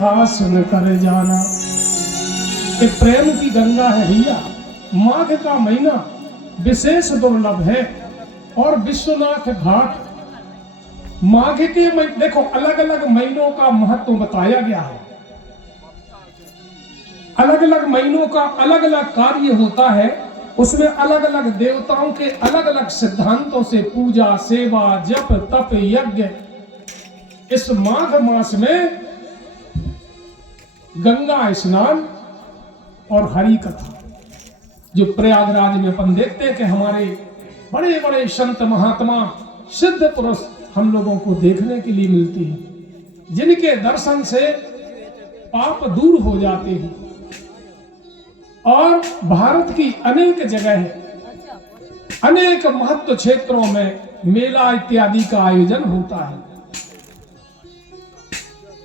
सुन कर जाना कि प्रेम की गंगा है भैया। माघ का महीना विशेष दुर्लभ है और विश्वनाथ घाट माघ के देखो अलग अलग महीनों का महत्व बताया गया है। अलग अलग महीनों का अलग अलग कार्य होता है, उसमें अलग अलग देवताओं के अलग अलग सिद्धांतों से पूजा सेवा जप तप यज्ञ। इस माघ मास में गंगा स्नान और हरि कथा जो प्रयागराज में अपन देखते हैं कि हमारे बड़े बड़े संत महात्मा सिद्ध पुरुष हम लोगों को देखने के लिए मिलती है, जिनके दर्शन से पाप दूर हो जाते हैं। और भारत की अनेक जगह अनेक महत्व क्षेत्रों में मेला इत्यादि का आयोजन होता है।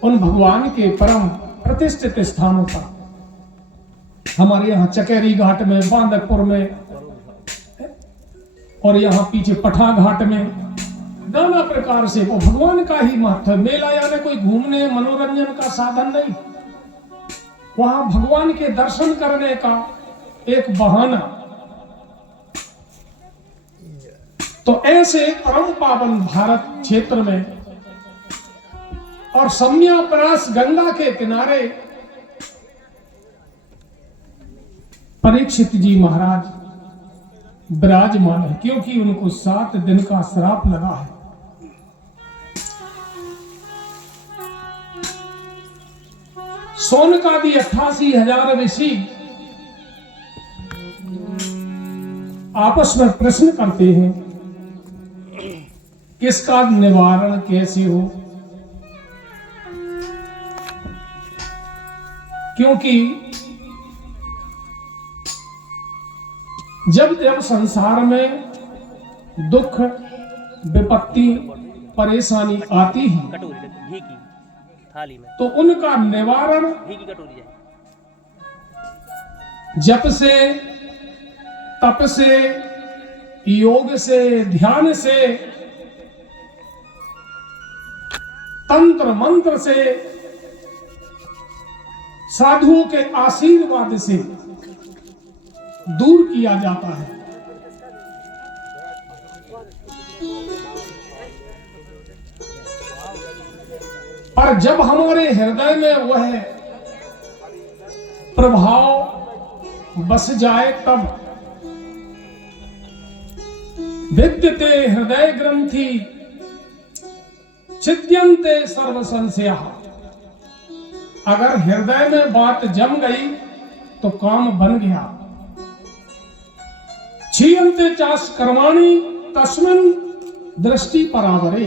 उन भगवान के परम प्रतिष्ठित स्थानों पर हमारे यहाँ चकेरी घाट में, बांदकपुर में और यहाँ पीछे पठा घाट में नाना प्रकार से वो भगवान का ही महत्व है। मेला यानी कोई घूमने मनोरंजन का साधन नहीं, वहां भगवान के दर्शन करने का एक बहाना। तो ऐसे परम पावन भारत क्षेत्र में और सम्यापरास गंगा के किनारे परीक्षित जी महाराज विराजमान है, क्योंकि उनको 7 दिन का श्राप लगा है। सोनकादि 88,000 ऋषि आपस में प्रश्न करते हैं किसका निवारण कैसे हो, क्योंकि जब जब संसार में दुख विपत्ति परेशानी आती है तो उनका निवारण जप से तप से योग से ध्यान से तंत्र मंत्र से साधुओं के आशीर्वाद से दूर किया जाता है। पर जब हमारे हृदय में वह प्रभाव बस जाए तब विद्यते हृदय ग्रंथि छिद्यन्ते सर्व संशया। अगर हृदय में बात जम गई तो काम बन गया। क्षीयन्ते चास कर्माणि तस्मिन् दृष्टि परावरे।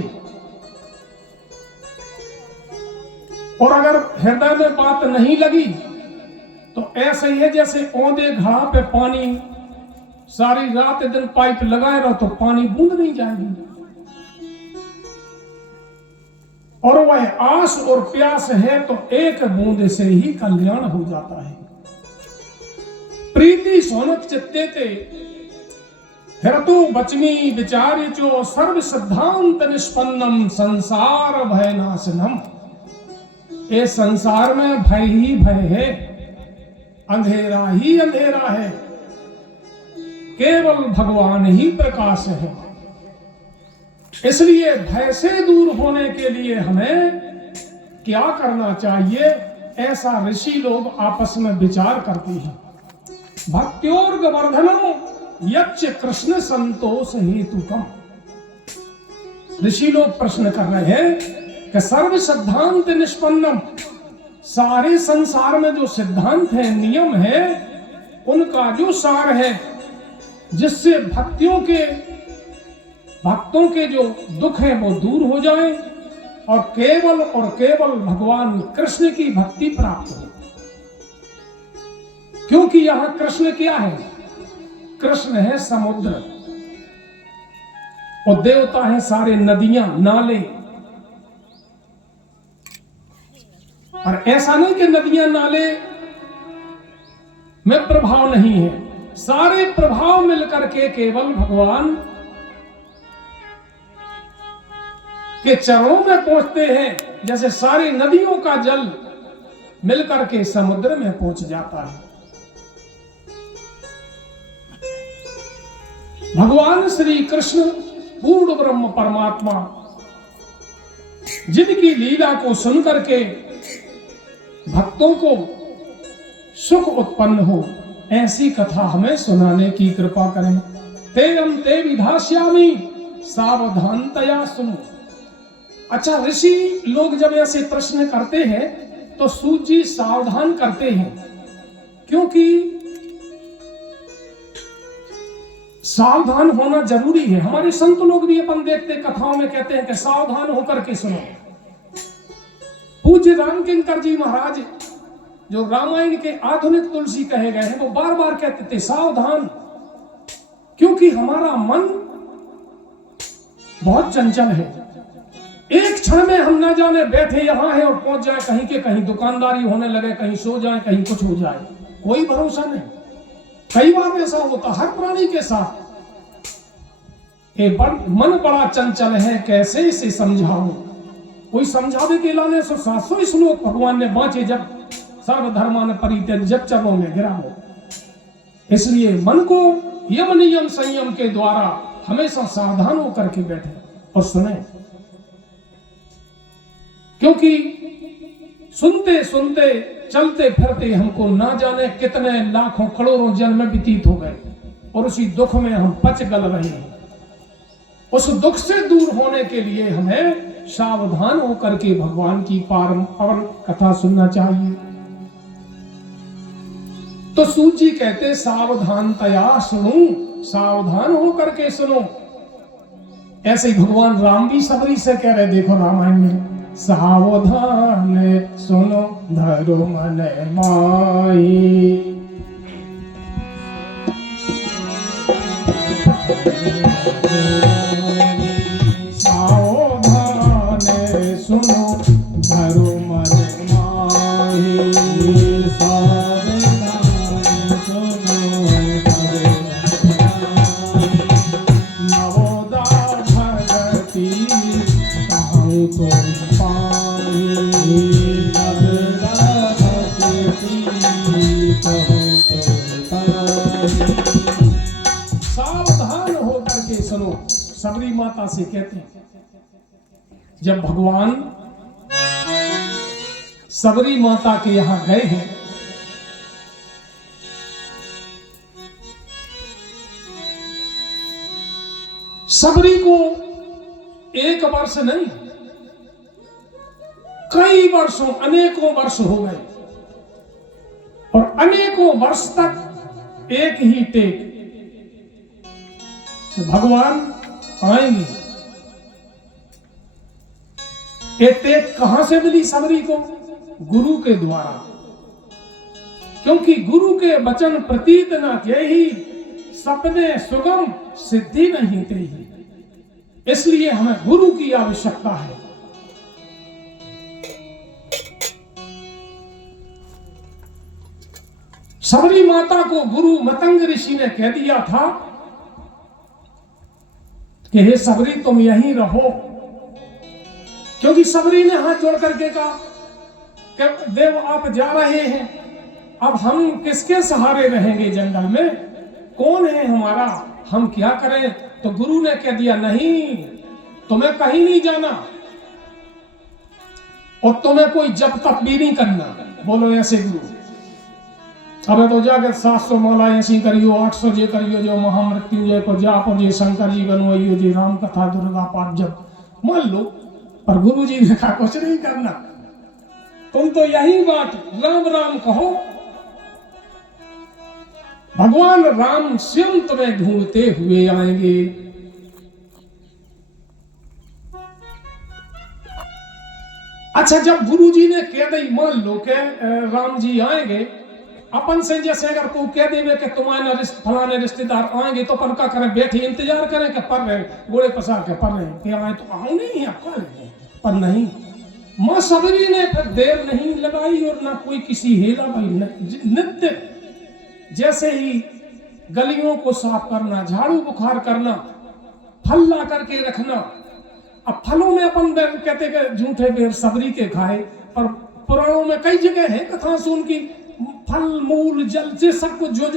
और अगर हृदय में बात नहीं लगी तो ऐसे ही है जैसे औंधे घड़ा पे पानी सारी रात दिन पाइप लगाए रहो तो पानी बूंद नहीं जाएगी। और वह आस और प्यास है तो एक बूंद से ही कल्याण हो जाता है। प्रीति सोनक चित्ते ते हृतु बचनी विचार्यचो सर्व सिद्धांत निष्पन्नम संसार भय नाशनम। ये संसार में भय ही भय है, अंधेरा ही अंधेरा है, केवल भगवान ही प्रकाश है। इसलिए भय से दूर होने के लिए हमें क्या करना चाहिए, ऐसा ऋषि लोग आपस में विचार करते हैं। भक्त्योर्ग वर्धनम यच्च कृष्ण संतोष हेतुकम। ऋषि लोग प्रश्न कर रहे हैं कि सर्व सिद्धांत निष्पन्नम, सारे संसार में जो सिद्धांत है नियम है उनका जो सार है जिससे भक्तों के जो दुख है वो दूर हो जाए और केवल भगवान कृष्ण की भक्ति प्राप्त हो। क्योंकि यहां कृष्ण क्या है? कृष्ण है समुद्र और देवता है सारे नदियां नाले। और ऐसा नहीं कि नदियां नाले में प्रभाव नहीं है, सारे प्रभाव मिलकर के केवल भगवान के चरणों में पहुंचते हैं। जैसे सारी नदियों का जल मिलकर के समुद्र में पहुंच जाता है। भगवान श्री कृष्ण पूर्ण ब्रह्म परमात्मा जिनकी लीला को सुनकर के भक्तों को सुख उत्पन्न हो, ऐसी कथा हमें सुनाने की कृपा करें। तेरम ते विधास्यामि सावधानतया सुनो। अच्छा, ऋषि लोग जब ऐसे प्रश्न करते हैं तो सूत जी सावधान करते हैं, क्योंकि सावधान होना जरूरी है। हमारे संत लोग भी अपन देखते कथाओं में कहते हैं कि सावधान होकर के सुनो। पूज्य रामकिंकर जी महाराज जो रामायण के आधुनिक तुलसी कहे गए हैं, वो बार बार कहते थे सावधान, क्योंकि हमारा मन बहुत चंचल है। एक क्षण में हम ना जाने बैठे यहां है और पहुंच जाए कहीं के कहीं, दुकानदारी होने लगे, कहीं सो जाए, कहीं कुछ हो जाए, कोई भरोसा नहीं। कई बार ऐसा होता हर प्राणी के साथ। मन बड़ा चंचल है, कैसे इसे समझाऊं। कोई समझावे के लाने 700 श्लोक भगवान ने बांचे, जब सर्वधर्मान परित्यज्य, जब चरणों में गिरा हो। इसलिए मन को यम नियम संयम के द्वारा हमेशा सावधान होकर के बैठे और सुने, क्योंकि सुनते सुनते चलते फिरते हमको ना जाने कितने लाखों करोड़ों जन्म व्यतीत हो गए और उसी दुख में हम पच गल रहे हैं। उस दुख से दूर होने के लिए हमें सावधान होकर के भगवान की पावन कथा सुनना चाहिए। तो सूत जी कहते सावधानतया सुनो, सावधान होकर के सुनो। ऐसे ही भगवान राम भी सबरी से कह रहे, देखो रामायण में, सावधान सुनो धरो मन माही। सावधान सुनो धरो मन माही। सावधान होकर के सुनो। सबरी माता से कहते हैं, जब भगवान सबरी माता के यहां गए हैं, सबरी को एक वर्ष नहीं, कई वर्षों, अनेकों वर्ष हो गए और अनेकों वर्ष तक एक ही टेक तो भगवान आएंगे। ये टेक कहां से मिली सबरी को? गुरु के द्वारा, क्योंकि गुरु के वचन प्रतीत न यही सपने सुगम सिद्धि नहीं तेही। इसलिए हमें गुरु की आवश्यकता है। सबरी माता को गुरु मतंग ऋषि ने कह दिया था कि हे सबरी तुम यहीं रहो, क्योंकि सबरी ने हाथ जोड़ करके कहा कि देव आप जा रहे हैं, अब हम किसके सहारे रहेंगे जंगल में, कौन है हमारा, हम क्या करें? तो गुरु ने कह दिया नहीं, तुम्हें कहीं नहीं जाना और तुम्हें कोई जब तक भी नहीं करना। बोलो ऐसे गुरु। अब तो जाकर 700 माला ऐसी करियो, 800 जे करियो, जो महामृत्युंजय को जाप, जे शंकर जी बनवाइयो, जे राम कथा दुर्गा पाठ जब मान लो। पर गुरु जी ने कहा कुछ नहीं करना, तुम तो यही बात राम राम कहो, भगवान राम स्वयं तुम्हें ढूंढते हुए आएंगे। अच्छा, जब गुरु जी ने कह दी, मान लो के राम जी आएंगे, अपन से जैसे अगर कोई कह देवे कि तुम्हारे फलाने रिश्तेदार आएंगे तो अपन का करें, बैठे इंतजार करें कि पर रहे, गोड़े पसार के पर रहे कि आए तो आओ नहीं, आपका पर नहीं। मां सबरी ने फिर देर नहीं लगाई और ना कोई किसी हेला भाई, नित्य जैसे ही गलियों को साफ करना, झाड़ू बुखार करना, फल ला करके रखना। अब फलों में अपन कहते कि झूठे बेर सबरी के खाए और पुराणों में कई जगह है कथा सुन की फल मूल जल से सब कुछ जो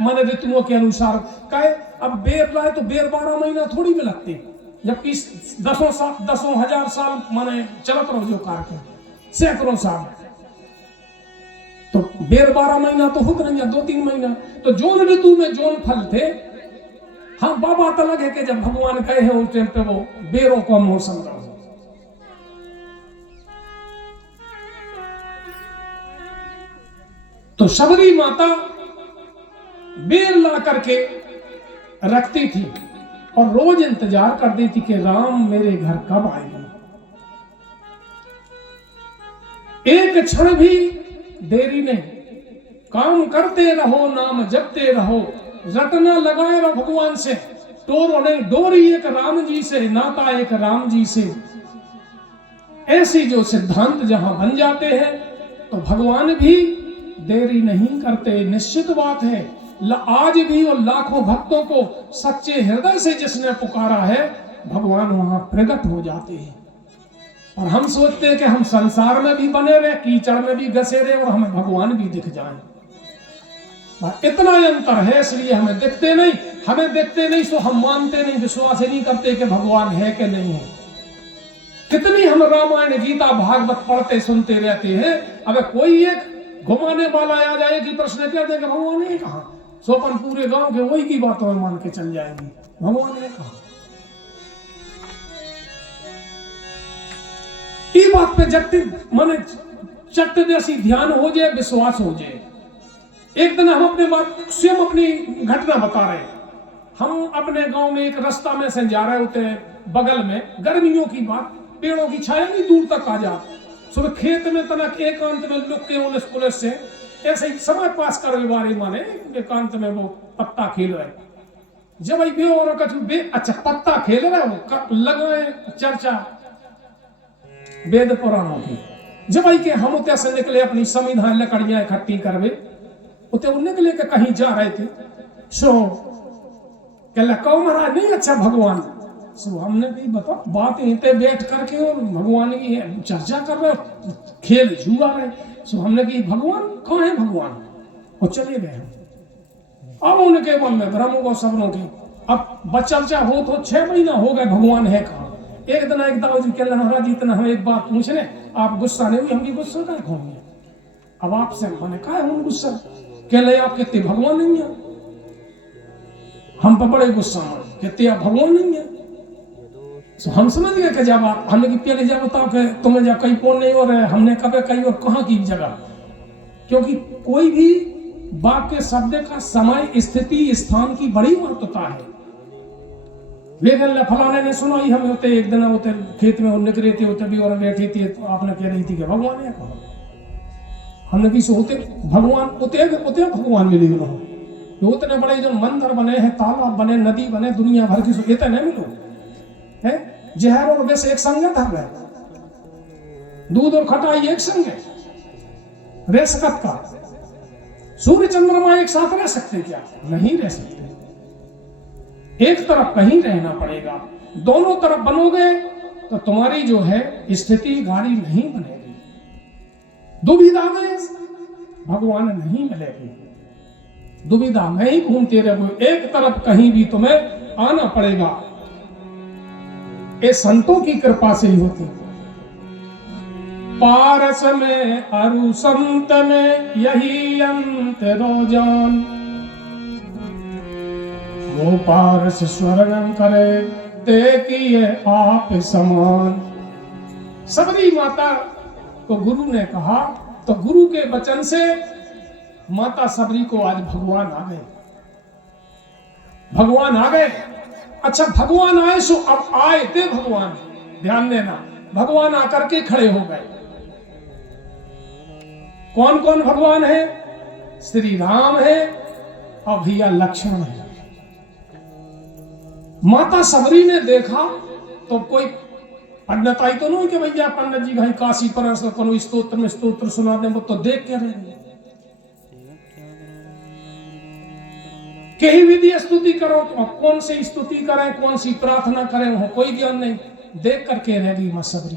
माने ऋतुओं के अनुसार कहे। अब बेर लाए तो बेर 12 महीना थोड़ी में लगते, जबकि दसों हजार साल माने चलत रहो जो कार्य सैकड़ों साल, तो बेर 12 महीना तो होता नहीं, 2-3 महीना। तो जोन ऋतु में जोन फल थे, हाँ बाबा तो लगे कि जब भगवान कहे हैं उस टाइम पे वो बेरों का मौसम रहो। तो शबरी माता बेर ला करके रखती थी और रोज इंतजार करती थी कि राम मेरे घर कब आएंगे। एक क्षण भी देरी नहीं, काम करते रहो, नाम जपते रहो, रटना लगाए रहो भगवान से, टोरो नहीं डोरी एक राम जी से, नाता एक राम जी से। ऐसी जो सिद्धांत जहां बन जाते हैं तो भगवान भी देरी नहीं करते। निश्चित बात है, आज भी और लाखों भक्तों को सच्चे हृदय से जिसने पुकारा है भगवान वहां प्रकट हो जाते हैं। और हम सोचते हैं कि हम संसार में भी बने रहे, कीचड़ में भी घसे रहे और हमें भगवान भी दिख जाए। इतना अंतर है, इसलिए हमें दिखते नहीं। हमें दिखते नहीं तो हम मानते नहीं, विश्वास ही नहीं करते कि भगवान है कि नहीं है। कितनी हम रामायण गीता भागवत पढ़ते सुनते रहते हैं, अब कोई एक घुमाने वाला आ जाए कि प्रश्न कर दे कि भगवान है कहां, सोपन पूरे गांव के वही की बातों में मान के चल जाएंगे भगवान है कहां। ये बात पे जब माने चट जैसी ध्यान हो जाए, विश्वास हो जाए। एक दिन हम अपने बात स्वयं अपनी घटना बता रहे, हम अपने गांव में एक रास्ता में से जा रहे होते हैं, बगल में गर्मियों की बात, पेड़ों की छाया नहीं दूर तक आ जा, सुबह खेत में तनक एकांत में लुक के पुलिस से ऐसे ही समय पास कर बारे माने एकांत में वो पत्ता खेल रहे। जब बे और अच्छा पत्ता खेल रहे हो लगाए चर्चा वेद पुराणों की। जब के हम उते से निकले अपनी संविधान लकड़ियां इकट्ठी करवे, उते निकले के कहीं जा रहे थे, सो कहला कहो महाराज नहीं अच्छा भगवान। सो हमने भी बता बात इते बैठ करके और भगवान की चर्चा कर रहे, खेल जुआ रहे। सो हमने की भगवान कहाँ है भगवान, और चले गए। अब उनके मन में भ्रम होगा सबनों की। अब चर्चा हो तो 6 महीना हो गए, भगवान है कहाँ। एक दिन एक दाऊ जी कहला महाराज इतना हम एक बात पूछ रहे, आप गुस्सा नहीं हुई, हम भी गुस्सा का होंगे। अब आपसे मैंने कहा हम गुस्सा, कहले आप कहते भगवान नहीं है, हम पर बड़े गुस्सा में कहते आप भगवान नहीं है। तो हम समझ गए कि जब आप हमने की पहले जब बताओ कि तुम्हें जब कहीं कौन नहीं और हमने कभी कहीं और कहाँ की जगह, क्योंकि कोई भी वाक्य शब्द का समय स्थिति स्थान की बड़ी महत्वता है। वे फलाने ने सुना ही हमें होते एक दिन होते खेत में निकले थे, होते भी और बैठी थी, तो आपने कह रही थी कि भगवान है कहा। हमने भी होते भगवान उते भगवान मिले उन्होंने, उतने बड़े जो मंदिर बने हैं, तालाब बने, नदी बने, दुनिया भर की इतने नहीं मिलो है। जहर और वैसे एक संग धर रहे, दूध और खटाई एक संग है, रह सकत का। सूर्य चंद्रमा एक साथ रह सकते क्या? नहीं रह सकते। एक तरफ कहीं रहना पड़ेगा, दोनों तरफ बनोगे तो तुम्हारी जो है स्थिति गाड़ी नहीं बनेगी। दुविधा में भगवान नहीं मिलेगी, दुविधा में ही घूमते रहोगे, एक तरफ कहीं भी तुम्हें आना पड़ेगा। ये संतों की कृपा से ही होती। पारस में अरु संत में यही अंत रोजान, वो पारस स्वर्णन करे देखिए आप समान। सबरी माता को गुरु ने कहा, तो गुरु के वचन से माता सबरी को आज भगवान आ गए, भगवान आ गए। अच्छा भगवान आए सो अब आए थे भगवान, ध्यान देना, भगवान आकर के खड़े हो गए। कौन कौन भगवान है? श्री राम है और भैया लक्ष्मण है। माता सबरी ने देखा तो कोई पंडित आई तो नहीं कि भैया पंडित जी भाई काशी पर कोनो स्तोत्र में स्तोत्र सुना दे, वो तो देख के रहे कहीं विधि स्तुति करो तो कौन सी स्तुति करें, कौन सी प्रार्थना करें, वो कोई ज्ञान नहीं, देख करके रह गई मां सबरी।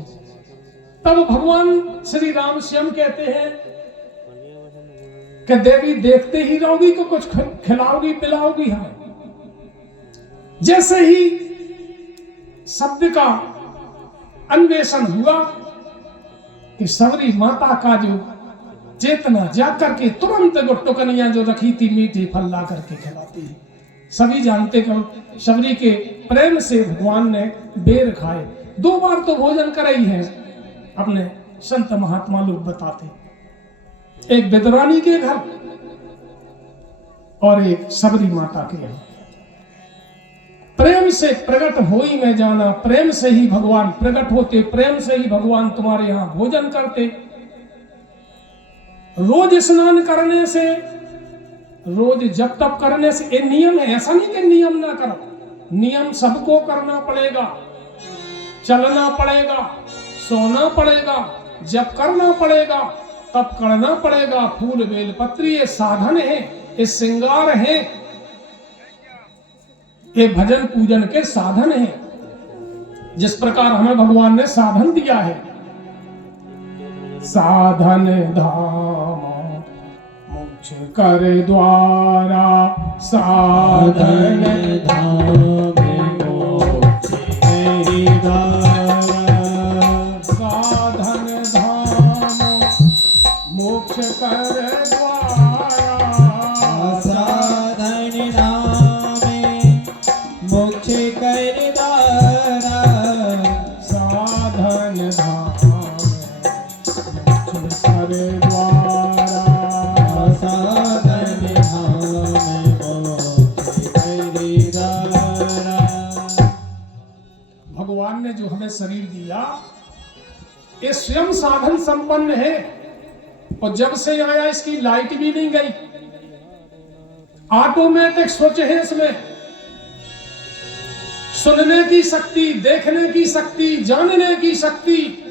तब भगवान श्री राम स्वयं कहते हैं कि देवी देखते ही रहोगी कि कुछ खिलाओगी पिलाओगी हमें। जैसे ही शब्द का अन्वेषण हुआ कि सबरी माता का जो चेतना जाकर के तुरंत गुट्टुकनियां जो रखी थी मीठे फल ला करके खिलाती है। सभी जानते कि शबरी के प्रेम से भगवान ने बेर खाए। 2 बार तो भोजन करे ही है, अपने संत महात्मा लोग बताते। एक विद्रानी के घर और एक सबरी माता के यहाँ। प्रेम से प्रकट होई में जाना, प्रेम से ही भगवान प्रकट होते, प्रेम से ही भगवान तुम्हारे यहाँ भोजन करते। रोज स्नान करने से, रोज जप तप करने से ये नियम है। ऐसा नहीं कि नियम ना करो, नियम सबको करना पड़ेगा, चलना पड़ेगा, सोना पड़ेगा, जप करना पड़ेगा, तप करना पड़ेगा। फूल बेल पत्री ये साधन है, ये श्रृंगार है, ये भजन पूजन के साधन है। जिस प्रकार हमें भगवान ने साधन दिया है, साधन धाम मोक्ष कर द्वारा, साधन धाम मोक्ष कर द्वारा, साधन धाम मोक्ष कर द्वारा, साधन धाम मोक्ष कर द्वारा, साधन धाम मोक्ष कर द्वारा, साधन धाम मोक्ष कर द्वारा। भगवान ने जो हमें शरीर दिया ये स्वयं साधन संपन्न है, और जब से आया इसकी लाइट भी नहीं गई, ऑटोमेटिक स्विच है इसमें। सुनने की शक्ति, देखने की शक्ति, जानने की शक्ति,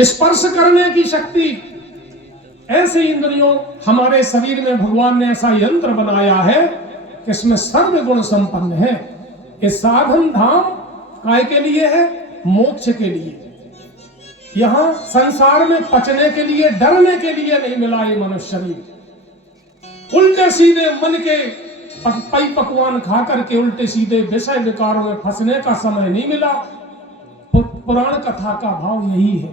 स्पर्श करने की शक्ति, ऐसे इंद्रियों हमारे शरीर में भगवान ने ऐसा यंत्र बनाया है कि इसमें सर्व गुण संपन्न है। ये साधन धाम काय के लिए है? मोक्ष के लिए। यहां संसार में पचने के लिए, डरने के लिए नहीं मिला ये मनुष्य शरीर। उल्टे सीधे मन के पई पकवान खा करके उल्टे सीधे विषय विकारों में फंसने का समय नहीं मिला। पुराण कथा का भाव यही है।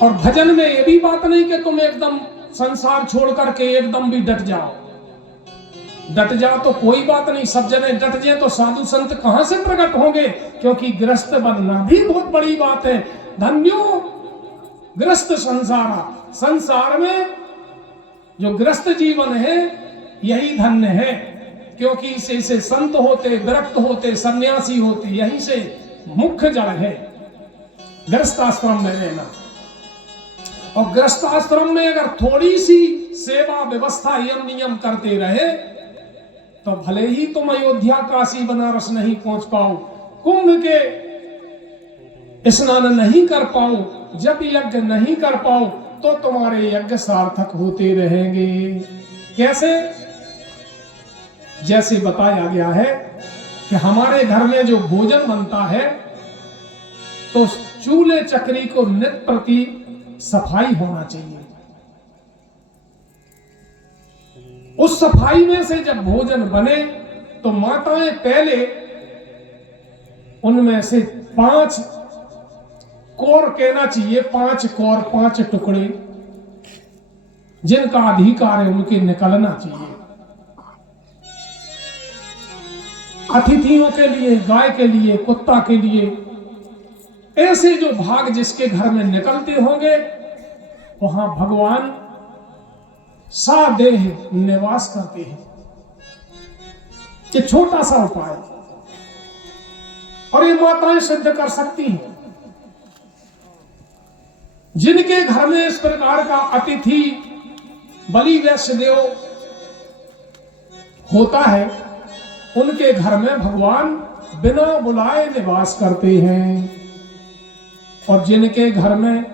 और भजन में ये भी बात नहीं कि तुम एकदम संसार छोड़ करके एकदम भी डट जाओ। डट जाओ तो कोई बात नहीं, सब जने डट जाए तो साधु संत कहां से प्रकट होंगे? क्योंकि गृहस्थ बनना भी बहुत बड़ी बात है। धन्यो गृहस्थ संसारा, संसार में जो गृहस्थ जीवन है यही धन्य है, क्योंकि इसे से संत होते, विरक्त होते, सन्यासी होते, यहीं से मुख्य जड़ है गृहस्थ आश्रम में रहना। और गृहस्थ आश्रम में अगर थोड़ी सी सेवा व्यवस्था यम नियम करते रहे तो भले ही तुम अयोध्या, काशी, बनारस नहीं पहुंच पाओ, कुंभ के स्नान नहीं कर पाओ, जब यज्ञ नहीं कर पाओ, तो तुम्हारे यज्ञ सार्थक होते रहेंगे। कैसे? जैसे बताया गया है कि हमारे घर में जो भोजन बनता है तो चूल्हे चक्री को नित प्रति सफाई होना चाहिए। उस सफाई में से जब भोजन बने तो माताएं पहले उनमें से 5 कोर कहना चाहिए, 5 कोर, 5 टुकड़े जिनका अधिकार है उनके निकलना चाहिए। अतिथियों के लिए, गाय के लिए, कुत्ता के लिए, ऐसे जो भाग जिसके घर में निकलते होंगे वहां भगवान सादेह निवास करते हैं। ये छोटा सा उपाय और ये माताएं सिद्ध कर सकती हैं। जिनके घर में इस प्रकार का अतिथि बलि वैश्य देव होता है उनके घर में भगवान बिना बुलाए निवास करते हैं। और जिनके घर में